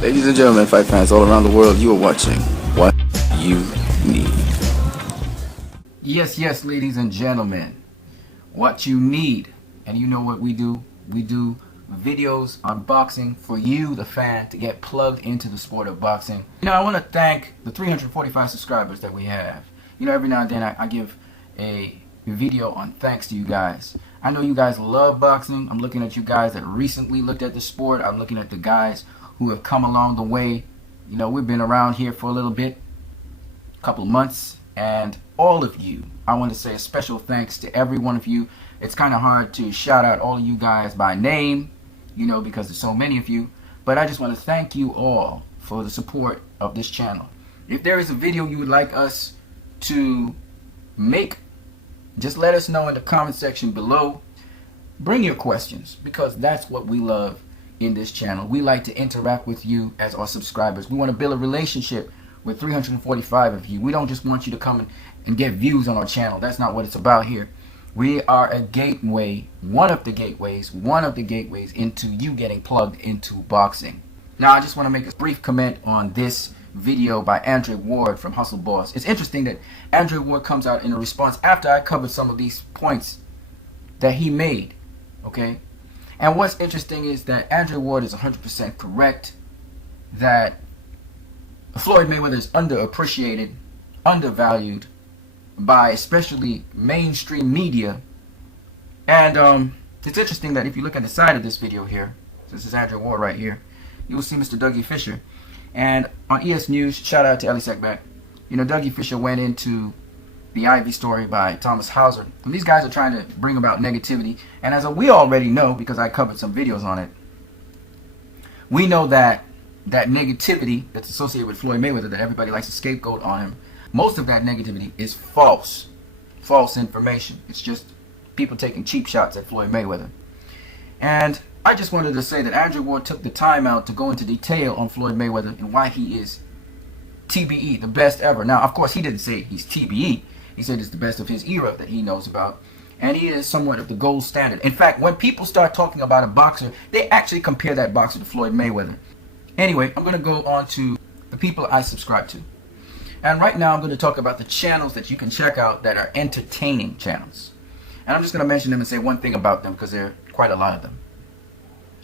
Ladies and gentlemen, fight fans all around the world, you are watching What You Need. Yes, ladies and gentlemen, what you need. And you know what we do? We do videos on boxing for you, the fan, to get plugged into the sport of boxing. I want to thank the 345 subscribers that we have. Every now and then I give a video on thanks to you guys. I know you guys love boxing. I'm looking at you guys that recently looked at the sport. I'm looking at the guys who have come along the way. We've been around here for a little bit, a couple of months, and all of you, I want to say a special thanks to every one of you. It's kind of hard to shout out all of you guys by name, because there's so many of you, but I just want to thank you all for the support of this channel. If there is a video you would like us to make, just let us know in the comment section below. Bring your questions, because that's what we love in this channel. We like to interact with you as our subscribers. We want to build a relationship with 345 of you. We don't just want you to come and get views on our channel. That's not what it's about here. We are a gateway, one of the gateways into you getting plugged into boxing. Now, I just want to make a brief comment on this video by Andre Ward from Hustle Boss. It's interesting that Andre Ward comes out in a response after I covered some of these points that he made, okay? And what's interesting is that Andre Ward is 100% correct that Floyd Mayweather is underappreciated, undervalued by especially mainstream media. And it's interesting that if you look at the side of this video here, this is Andre Ward right here, you will see Mr. Dougie Fisher. And on ES News, shout out to Ellie Sackback, Dougie Fisher went into the Ivy story by Thomas Hauser. And these guys are trying to bring about negativity. And as we already know, because I covered some videos on it, we know that that negativity that's associated with Floyd Mayweather, that everybody likes to scapegoat on him, most of that negativity is false information. It's just people taking cheap shots at Floyd Mayweather. And I just wanted to say that Andre Ward took the time out to go into detail on Floyd Mayweather and why he is TBE, the best ever. Now, of course, he didn't say he's TBE. He said it's the best of his era that he knows about. And he is somewhat of the gold standard. In fact, when people start talking about a boxer, they actually compare that boxer to Floyd Mayweather. Anyway, I'm going to go on to the people I subscribe to. And right now, I'm going to talk about the channels that you can check out that are entertaining channels. And I'm just going to mention them and say one thing about them, because there are quite a lot of them.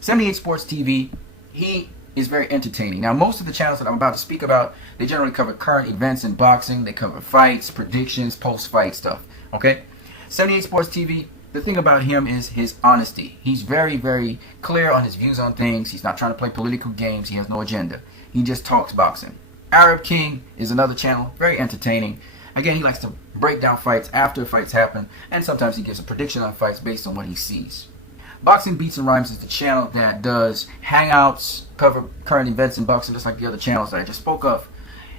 78 Sports TV, he is very entertaining. Now, most of the channels that I'm about to speak about, they generally cover current events in boxing. They cover fights, predictions, post-fight stuff. Okay? 78 Sports TV, the thing about him is his honesty. He's very, very clear on his views on things. He's not trying to play political games. He has no agenda. He just talks boxing. Arab King is another channel, very entertaining. Again, he likes to break down fights after fights happen, and sometimes he gives a prediction on fights based on what he sees. Boxing Beats and Rhymes is the channel that does hangouts, cover current events in boxing, just like the other channels that I just spoke of,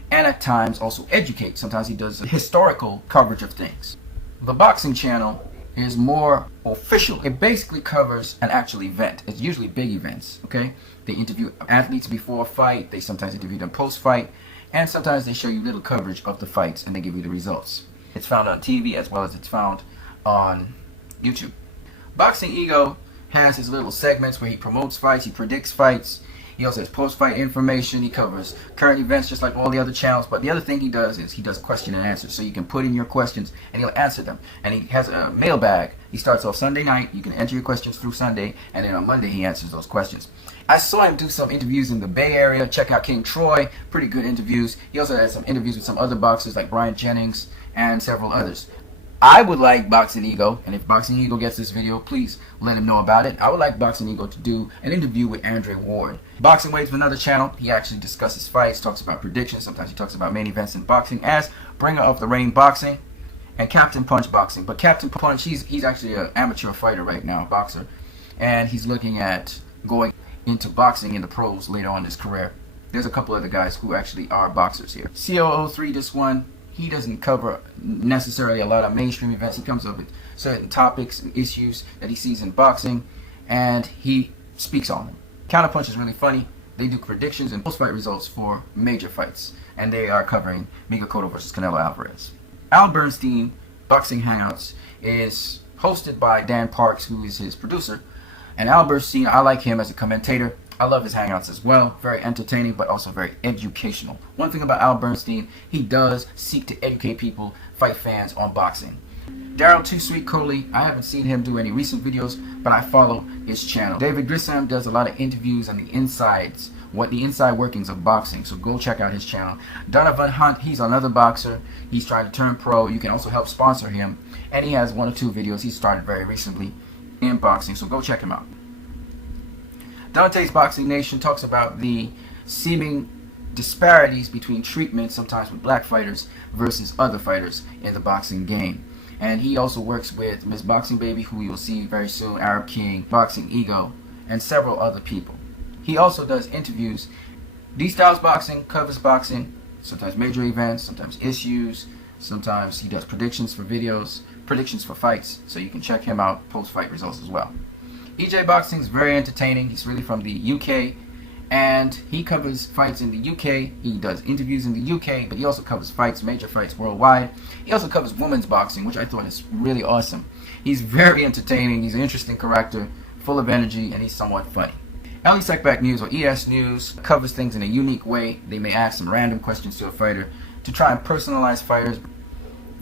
and at times also educate. Sometimes he does historical coverage of things. The Boxing channel is more official. It basically covers an actual event. It's usually big events, okay? They interview athletes before a fight, they sometimes interview them post-fight, and sometimes they show you little coverage of the fights and they give you the results. It's found on TV as well as it's found on YouTube. Boxing Ego has his little segments where he promotes fights, he predicts fights. He also has post-fight information. He covers current events just like all the other channels. But the other thing he does is he does question and answer. So you can put in your questions and he'll answer them. And he has a mailbag. He starts off Sunday night. You can enter your questions through Sunday. And then on Monday he answers those questions. I saw him do some interviews in the Bay Area. Check out King Troy. Pretty good interviews. He also had some interviews with some other boxers like Brian Jennings and several others. I would like Boxing Ego, and if Boxing Ego gets this video, please let him know about it. I would like Boxing Ego to do an interview with Andre Ward. Boxing Wade's another channel. He actually discusses fights, talks about predictions. Sometimes he talks about main events in boxing, as Bringer of the Rain Boxing and Captain Punch Boxing. But Captain Punch, he's actually an amateur fighter right now, a boxer, and he's looking at going into boxing in the pros later on in his career. There's a couple other guys who actually are boxers here. COO3, this one, he doesn't cover necessarily a lot of mainstream events. He comes up with certain topics and issues that he sees in boxing, and he speaks on them. Counterpunch is really funny. They do predictions and post-fight results for major fights, and they are covering Miguel Cotto versus Canelo Alvarez. Al Bernstein, Boxing Hangouts, is hosted by Dan Parks, who is his producer. And Al Bernstein, I like him as a commentator. I love his hangouts as well. Very entertaining, but also very educational. One thing about Al Bernstein, he does seek to educate people, fight fans on boxing. Daryl Too Sweet Coley, I haven't seen him do any recent videos, but I follow his channel. David Grissom does a lot of interviews on the insides, the inside workings of boxing, so go check out his channel. Donovan Hunt, he's another boxer. He's trying to turn pro. You can also help sponsor him, and he has 1 or 2 videos he started very recently in boxing, so go check him out. Dante's Boxing Nation talks about the seeming disparities between treatment sometimes with black fighters versus other fighters in the boxing game. And he also works with Miss Boxing Baby, who you will see very soon, Arab King, Boxing Ego, and several other people. He also does interviews. D-Styles Boxing covers boxing, sometimes major events, sometimes issues, sometimes he does predictions for videos, predictions for fights, so you can check him out, post-fight results as well. EJ Boxing is very entertaining. He's really from the UK, and he covers fights in the UK. He does interviews in the UK, but he also covers fights, major fights worldwide. He also covers women's boxing, which I thought is really awesome. He's very entertaining. He's an interesting character, full of energy, and he's somewhat funny. Ellie Sackback News, or ES News, covers things in a unique way. They may ask some random questions to a fighter to try and personalize fighters.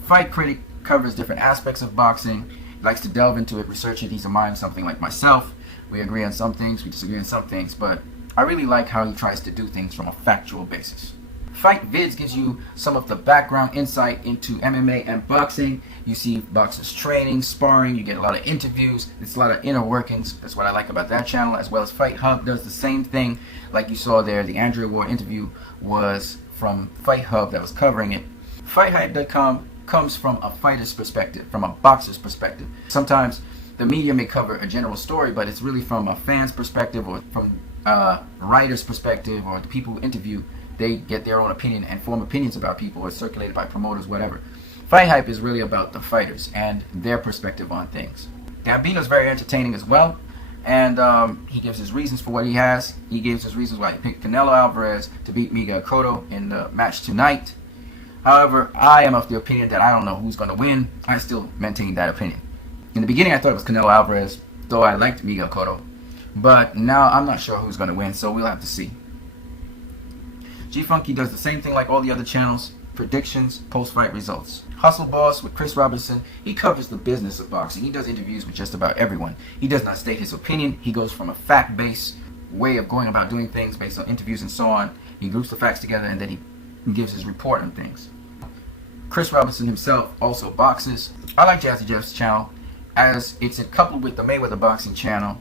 Fight Critic covers different aspects of boxing. He likes to delve into it, research it. He's a mind something like myself. We agree on some things, we disagree on some things, but I really like how he tries to do things from a factual basis. Fight Vids gives you some of the background insight into MMA and boxing. You see boxers training, sparring, you get a lot of interviews. It's a lot of inner workings. That's what I like about that channel, as well as Fight Hub does the same thing. Like you saw there, the Andrew Ward interview was from Fight Hub that was covering it. FightHype.com comes from a fighter's perspective, from a boxer's perspective. Sometimes the media may cover a general story, but it's really from a fan's perspective or from a writer's perspective, or the people who interview, they get their own opinion and form opinions about people, or circulated by promoters, whatever. Fight Hype is really about the fighters and their perspective on things. Gambino's very entertaining as well, and he gives his reasons for what he has. He gives his reasons why he picked Canelo Alvarez to beat Miguel Cotto in the match tonight. However, I am of the opinion that I don't know who's going to win. I still maintain that opinion. In the beginning, I thought it was Canelo Alvarez, though I liked Miguel Cotto. But now I'm not sure who's going to win, so we'll have to see. G-Funky does the same thing like all the other channels. Predictions, post-fight results. Hustle Boss with Chris Robinson, he covers the business of boxing. He does interviews with just about everyone. He does not state his opinion. He goes from a fact-based way of going about doing things based on interviews and so on. He groups the facts together and then he gives his report on things. Chris Robinson himself also boxes. I like Jazzy Jeff's channel as it's coupled with the Mayweather Boxing channel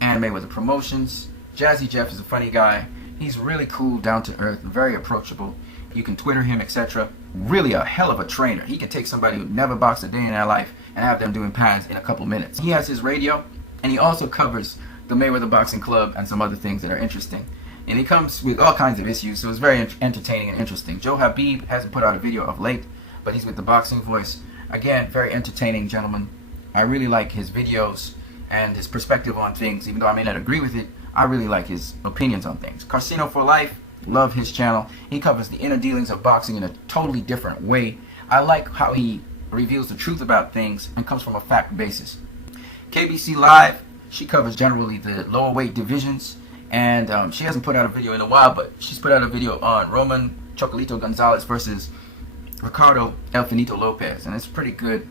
and Mayweather Promotions. Jazzy Jeff is a funny guy. He's really cool, down to earth, very approachable. You can Twitter him, etc. Really a hell of a trainer. He can take somebody who never boxed a day in their life and have them doing pads in a couple minutes. He has his radio, and he also covers the Mayweather Boxing Club and some other things that are interesting. And he comes with all kinds of issues, so it's very entertaining and interesting. Joe Habib hasn't put out a video of late, but he's with the Boxing Voice. Again, very entertaining gentleman. I really like his videos and his perspective on things. Even though I may not agree with it, I really like his opinions on things. Casino for Life, love his channel. He covers the inner dealings of boxing in a totally different way. I like how he reveals the truth about things and comes from a fact basis. KBC Live, she covers generally the lower weight divisions. And she hasn't put out a video in a while, but she's put out a video on Roman Chocolito Gonzalez versus Ricardo El Finito Lopez. And it's a pretty good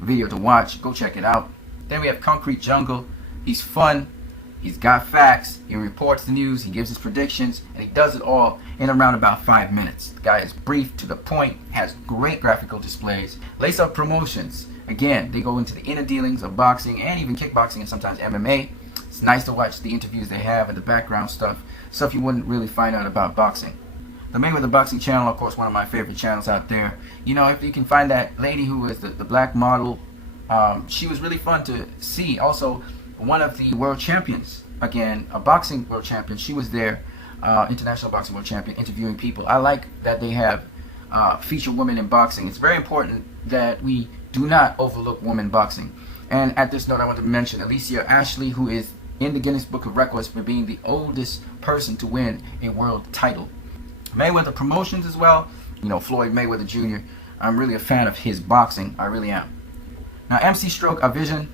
video to watch. Go check it out. Then we have Concrete Jungle. He's fun. He's got facts. He reports the news. He gives his predictions. And he does it all in around about 5 minutes. The guy is brief, to the point, has great graphical displays. Lace Up Promotions. Again, they go into the inner dealings of boxing and even kickboxing and sometimes MMA. It's nice to watch the interviews they have and the background stuff you wouldn't really find out about boxing. The Mayweather Boxing channel, of course, one of my favorite channels out there. You know, if you can find that lady who is the black model, she was really fun to see. Also, one of the world champions, again, a boxing world champion, she was there, international boxing world champion, interviewing people. I like that they have feature women in boxing. It's very important that we do not overlook women boxing. And at this note, I want to mention Alicia Ashley, who is in the Guinness Book of Records for being the oldest person to win a world title. Mayweather Promotions as well. You know, Floyd Mayweather Jr. I'm really a fan of his boxing. I really am. Now, MC Stroke, a Vision.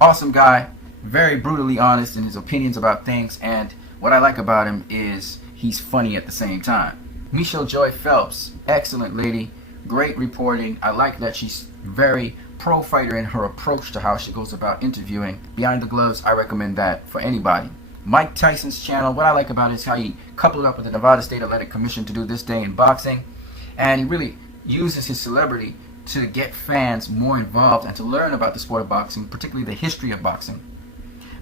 Awesome guy. Very brutally honest in his opinions about things. And what I like about him is he's funny at the same time. Michelle Joy Phelps, excellent lady, great reporting. I like that she's very pro-fighter in her approach to how she goes about interviewing. Behind the Gloves, I recommend that for anybody. Mike Tyson's channel, what I like about it is how he coupled up with the Nevada State Athletic Commission to do This Day in Boxing, and he really uses his celebrity to get fans more involved and to learn about the sport of boxing, particularly the history of boxing.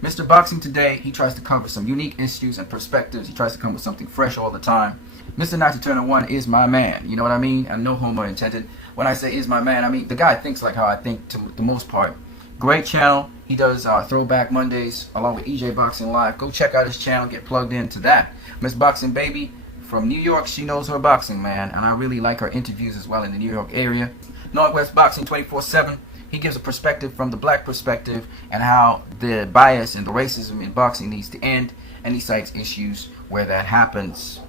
Mr. Boxing Today, he tries to cover some unique issues and perspectives. He tries to come with something fresh all the time. Mr. Natty Turner 1 is my man, you know what I mean? And no homo intended. When I say is my man, I mean the guy thinks like how I think to the most part. Great channel. He does Throwback Mondays along with EJ Boxing Live. Go check out his channel, get plugged into that. Miss Boxing Baby from New York, she knows her boxing, man, and I really like her interviews as well in the New York area. Northwest Boxing 24/7. He gives a perspective from the black perspective and how the bias and the racism in boxing needs to end, and he cites issues where that happens.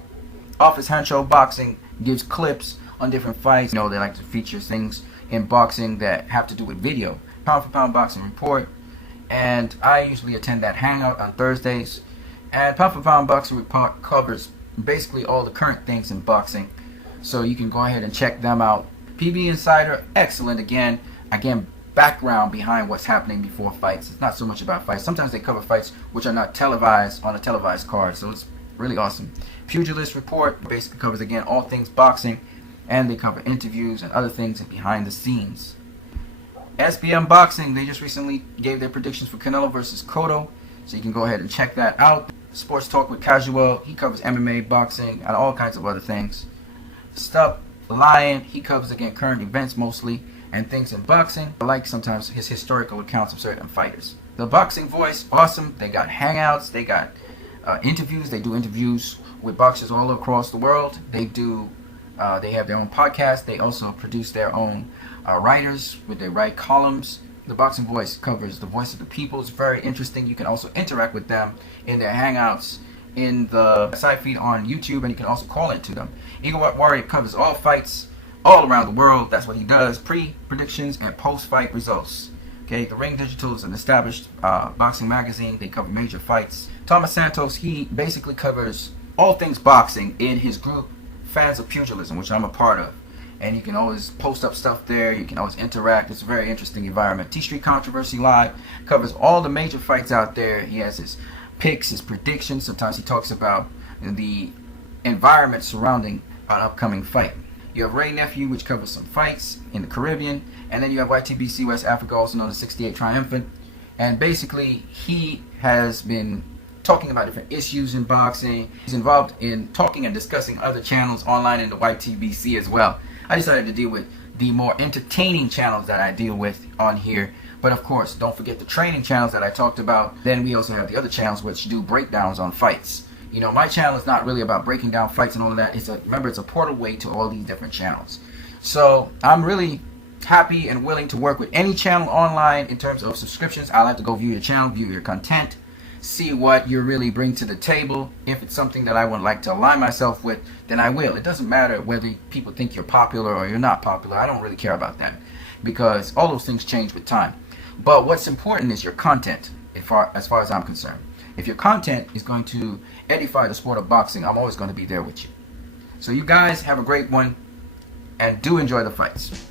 Office Hancho Boxing gives clips on different fights. You know, they like to feature things in boxing that have to do with video. Pound for Pound Boxing Report, and I usually attend that hangout on Thursdays. And Pound for Pound Boxing Report covers basically all the current things in boxing, so you can go ahead and check them out. PB Insider, excellent again, background behind what's happening before fights. It's not so much about fights. Sometimes they cover fights which are not televised on a televised card, so it's really awesome. Pugilist Report basically covers again all things boxing, and they cover interviews and other things behind the scenes. SBM Boxing, they just recently gave their predictions for Canelo versus Cotto, so you can go ahead and check that out. Sports Talk with Casual, he covers MMA, boxing, and all kinds of other things. Stop Lion, he covers again current events mostly and things in boxing. I like sometimes his historical accounts of certain fighters. The Boxing Voice, awesome. They got hangouts, they got interviews. They do interviews with boxers all across the world. They have their own podcast. They also produce their own writers with their write columns. The Boxing Voice covers the voice of the people. It's very interesting. You can also interact with them in their hangouts in the side feed on YouTube, and you can also call into them. Eagle Warrior covers all fights all around the world. That's what he does. Pre-predictions and post-fight results. Okay, the Ring Digital is an established boxing magazine. They cover major fights. Thomas Santos, he basically covers all things boxing in his group, Fans of Pugilism, which I'm a part of. And you can always post up stuff there. You can always interact. It's a very interesting environment. T Street Controversy Live covers all the major fights out there. He has his picks, his predictions. Sometimes he talks about the environment surrounding an upcoming fight. You have Ray Nephew, which covers some fights in the Caribbean. And then you have YTBC West Africa, also known as 68 Triumphant. And basically, he has been talking about different issues in boxing. He's involved in talking and discussing other channels online in the YTBC as well. I decided to deal with the more entertaining channels that I deal with on here. But of course, don't forget the training channels that I talked about. Then we also have the other channels which do breakdowns on fights. You know, my channel is not really about breaking down fights and all of that. Remember, it's a portal way to all these different channels. So I'm really happy and willing to work with any channel online in terms of subscriptions. I'll have to go view your channel, view your content, see what you really bring to the table. If it's something that I would like to align myself with, then I will. It doesn't matter whether people think you're popular or you're not popular. I don't really care about that, because all those things change with time. But what's important is your content, as far as I'm concerned. If your content is going to edify the sport of boxing, I'm always going to be there with you. So you guys have a great one, and do enjoy the fights.